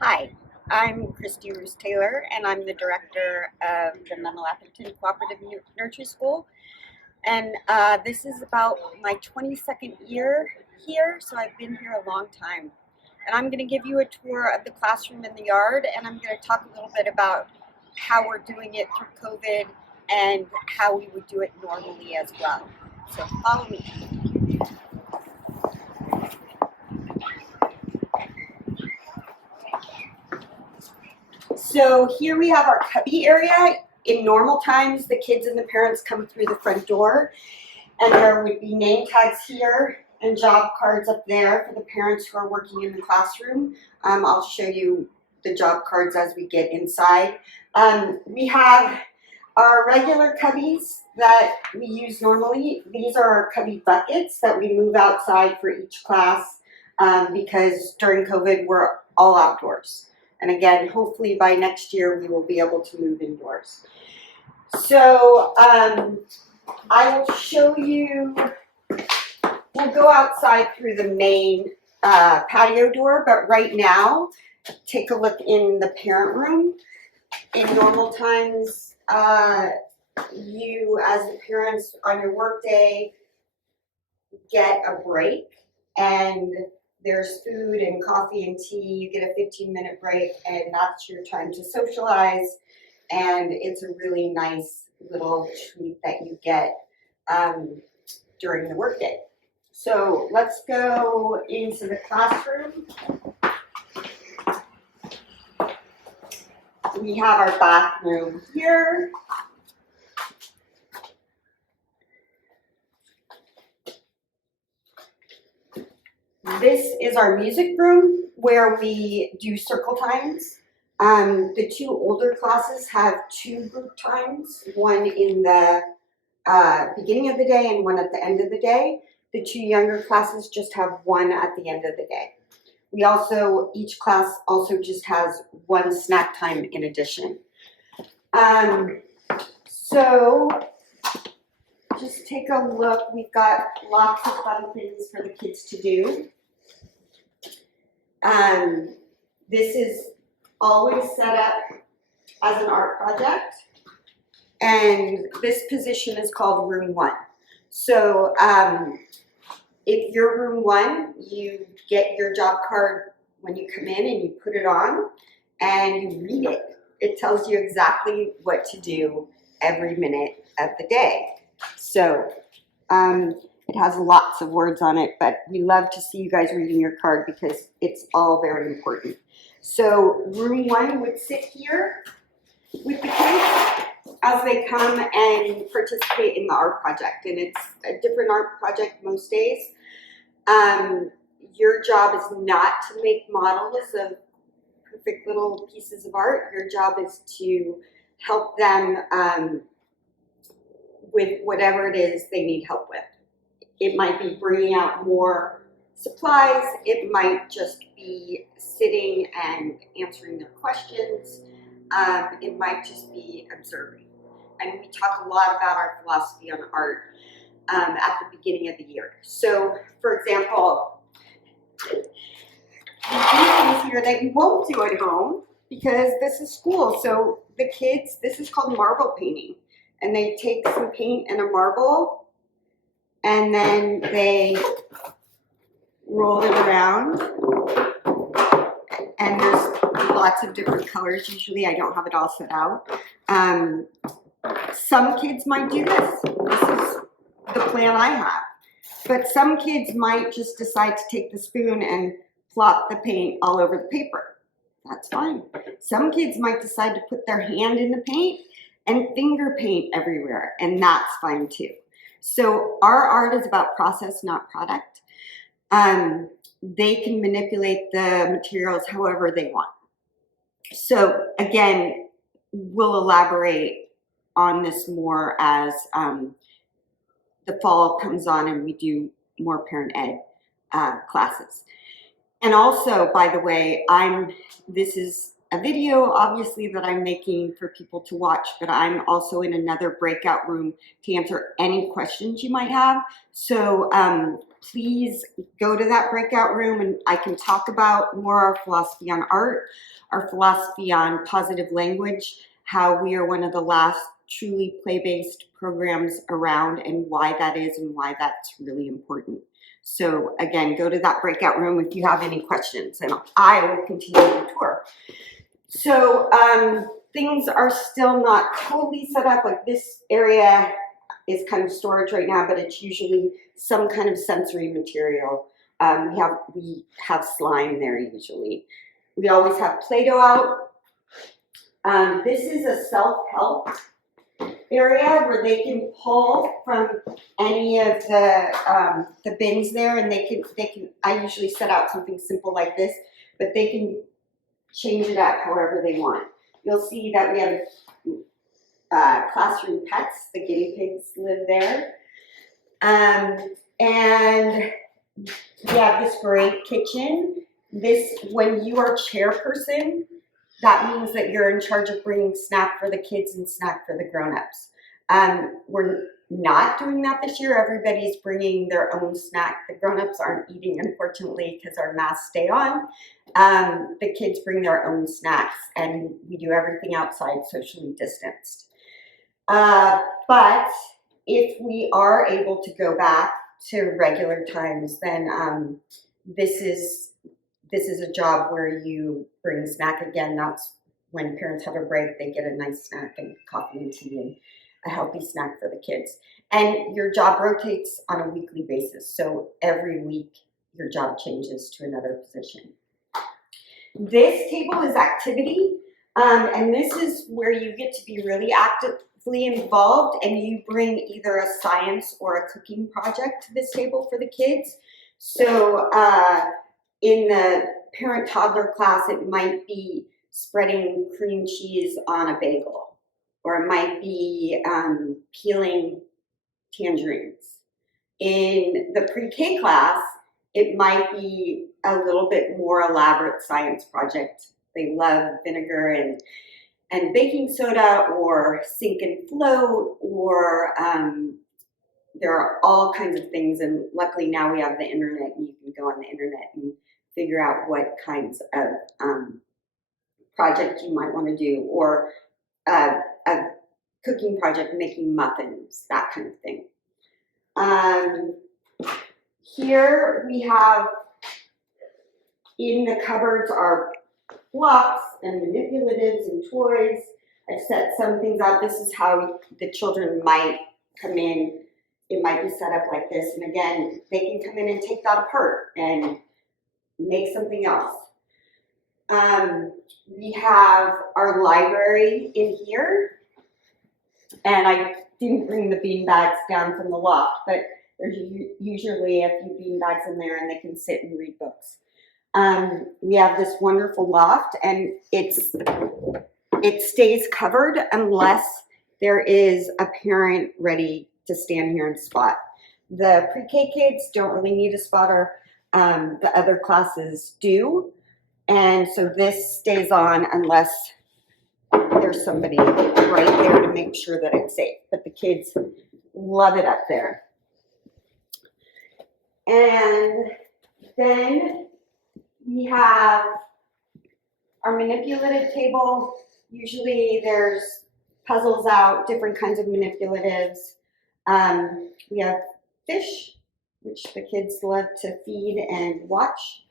Hi, I'm Christy Roos-Taylor, and I'm the director of the Menlo Atherton Cooperative Nursery School. And this is about my 22nd year here, so I've been here a long time. And I'm going to give you a tour of the classroom in the yard, and I'm going to talk a little bit about how we're doing it through COVID and how we would do it normally as well. So follow me. So here we have our cubby area. In normal times, the kids and the parents come through the front door, and there would be name tags here and job cards up there for the parents who are working in the classroom. I'll show you the job cards as we get inside. We have our regular cubbies that we use normally. These are our cubby buckets that we move outside for each class because during COVID we're all outdoors. And again, hopefully by next year we will be able to move indoors. So I will show you, we'll go outside through the main patio door, but right now, take a look in the parent room. In normal times, you as the parents on your work day get a break, and there's food and coffee and tea. You get a 15-minute break, and that's your time to socialize, and it's a really nice little treat that you get during the workday. So let's go into the classroom. We have our bathroom here. This is our music room where we do circle times. The two older classes have two group times, one in the beginning of the day and one at the end of the day. The two younger classes just have one at the end of the day. We also, each class also just has one snack time in addition. So just take a look. We've got lots of fun things for the kids to do. This is always set up as an art project, and this position is called room 1. So if you're room 1, you get your job card when you come in and you put it on and you read it. It tells you exactly what to do every minute of the day. So it has lots of words on it, but we love to see you guys reading your card because it's all very important. So room 1 would sit here with the kids as they come and participate in the art project. And it's a different art project most days. Your job is not to make models of perfect little pieces of art. Your job is to help them with whatever it is they need help with. It might be bringing out more supplies. It might just be sitting and answering their questions. It might just be observing. And we talk a lot about our philosophy on art at the beginning of the year. So, for example, we do things here that you won't do at home because this is school. So the kids, this is called marble painting. And they take some paint and a marble, and then they roll it around. And there's lots of different colors. Usually I don't have it all set out. Some kids might do this. This is the plan I have. But some kids might just decide to take the spoon and plop the paint all over the paper. That's fine. Some kids might decide to put their hand in the paint and finger paint everywhere, and that's fine too. So our art is about process, not product. They can manipulate the materials however they want. So again, we'll elaborate on this more as the fall comes on and we do more parent ed classes. And also, by the way, this is a video obviously that I'm making for people to watch, but I'm also in another breakout room to answer any questions you might have. So Please go to that breakout room and I can talk about more our philosophy on art, our philosophy on positive language, how we are one of the last truly play-based programs around and why that is and why that's really important. So again, go to that breakout room if you have any questions and I will continue the tour. So things are still not totally set up. Like this area is kind of storage right now, but it's usually some kind of sensory material. We have slime there usually. We always have Play-Doh out. This is a self-help area where they can pull from any of the bins there, and they can. I usually set out something simple like this, but they can change it up however they want. You'll see that we have classroom pets. The guinea pigs live there, and we have this great kitchen. When you are chairperson, that means that you're in charge of bringing snack for the kids and snack for the grown-ups. We're not doing that this year. Everybody's bringing their own snack. The grown-ups aren't eating, unfortunately, because our masks stay on. The kids bring their own snacks, and we do everything outside socially distanced. But if we are able to go back to regular times, then this is a job where you bring snack again. That's when parents have a break, they get a nice snack and coffee and tea and a healthy snack for the kids. And your job rotates on a weekly basis. So every week your job changes to another position. This table is activity. And this is where you get to be really actively involved and you bring either a science or a cooking project to this table for the kids. So in the parent-toddler class, it might be spreading cream cheese on a bagel, or it might be peeling tangerines. In the pre-K class, it might be a little bit more elaborate science project. They love vinegar and baking soda, or sink and float, or there are all kinds of things. And luckily now we have the internet, and you can go on the internet and figure out what kinds of project you might want to do, or a cooking project, making muffins, that kind of thing. Here we have in the cupboards are blocks and manipulatives and toys. I've set some things out. This is how the children might come in. It might be set up like this. And again, they can come in and take that apart and make something else. We have our library in here. And I didn't bring the bean bags down from the loft, but there's usually a few bean bags in there and they can sit and read books. We have this wonderful loft, and it stays covered unless there is a parent ready to stand here and spot. The pre-K kids don't really need a spotter. The other classes do. And so this stays on unless there's somebody right there to make sure that it's safe. But the kids love it up there. And then we have our manipulative table. Usually there's puzzles out, different kinds of manipulatives. We have fish, which the kids love to feed and watch.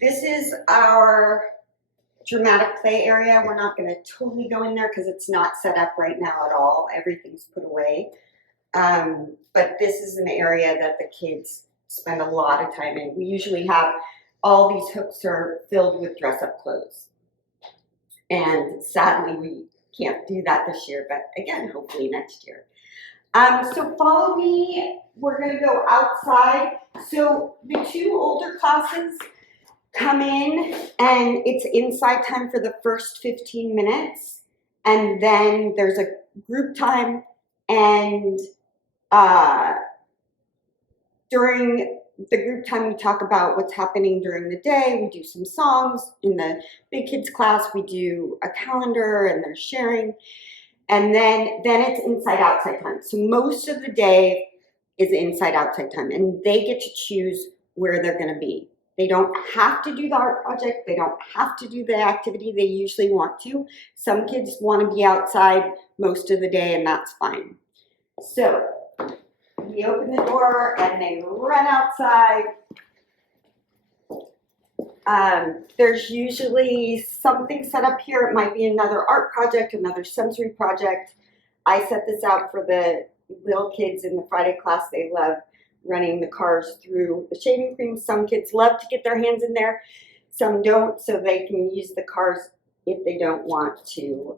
This is our dramatic play area. We're not going to totally go in there because it's not set up right now at all. Everything's put away. But this is an area that the kids spend a lot of time in. We usually have all these hooks are filled with dress-up clothes. And sadly, we can't do that this year, but again, hopefully next year. So follow me. We're going to go outside. So the two older classes come in, and it's inside time for the first 15 minutes. And then there's a group time, and during the group time, we talk about what's happening during the day. We do some songs. In the big kids class, we do a calendar, and they're sharing. And then it's inside outside time. So most of the day, is inside outside time, and they get to choose where they're going to be. They don't have to do the art project. They don't have to do the activity they usually want to. Some kids want to be outside most of the day, and that's fine. So we open the door and they run outside. There's usually something set up here. It might be another art project, another sensory project. I set this out for the little kids in the Friday class. They love running the cars through the shaving cream. Some kids love to get their hands in there. Some don't, so they can use the cars if they don't want to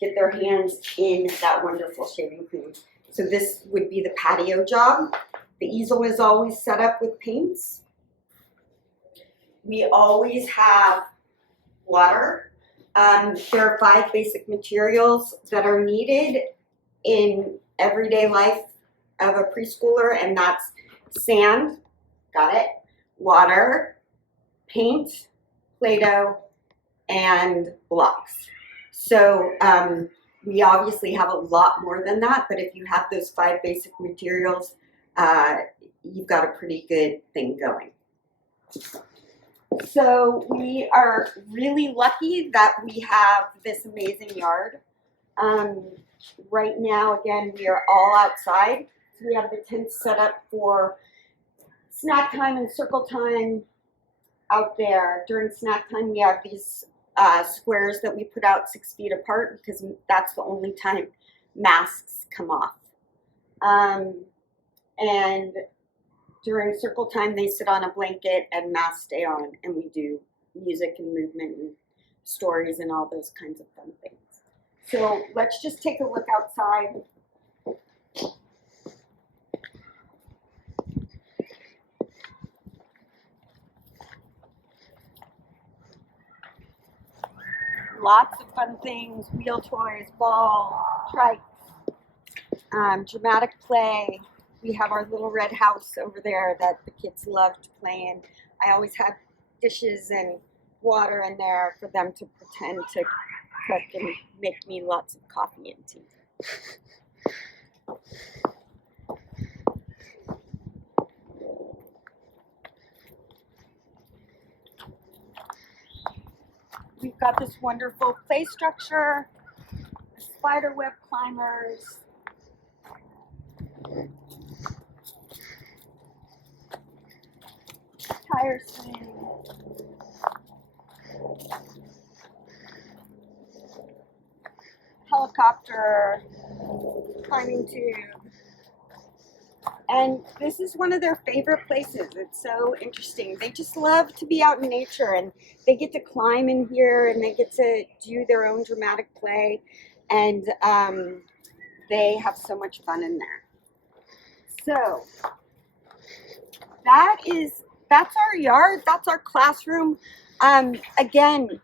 get their hands in that wonderful shaving cream. So this would be the patio job. The easel is always set up with paints. We always have water. There are 5 basic materials that are needed in everyday life of a preschooler, and that's sand, got it, water, paint, Play-Doh, and blocks. So we obviously have a lot more than that, but if you have those 5 basic materials, you've got a pretty good thing going. So we are really lucky that we have this amazing yard. Right now, again, we are all outside. So we have the tents set up for snack time and circle time out there. During snack time, we have these squares that we put out 6 feet apart because that's the only time masks come off. And during circle time, they sit on a blanket and masks stay on, and we do music and movement and stories and all those kinds of fun things. So let's just take a look outside. Lots of fun things, wheel toys, balls, trikes, dramatic play. We have our little red house over there that the kids love to play in. I always have dishes and water in there for them to pretend to cook and make me lots of coffee and tea. We've got this wonderful play structure, spider web climbers, tire swing, helicopter, climbing tube. And this is one of their favorite places. It's so interesting. They just love to be out in nature, and they get to climb in here, and they get to do their own dramatic play, and they have so much fun in there. So that's our yard. That's our classroom. Again,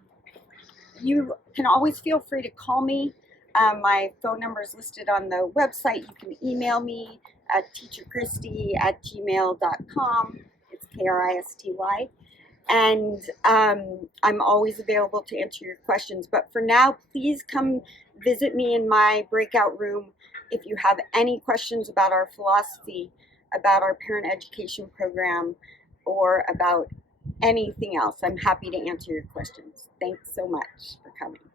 you can always feel free to call me. My phone number is listed on the website. You can email me at teacherkristy@gmail.com. It's Kristy. And I'm always available to answer your questions. But for now, please come visit me in my breakout room if you have any questions about our philosophy, about our parent education program, or about anything else. I'm happy to answer your questions. Thanks so much for coming.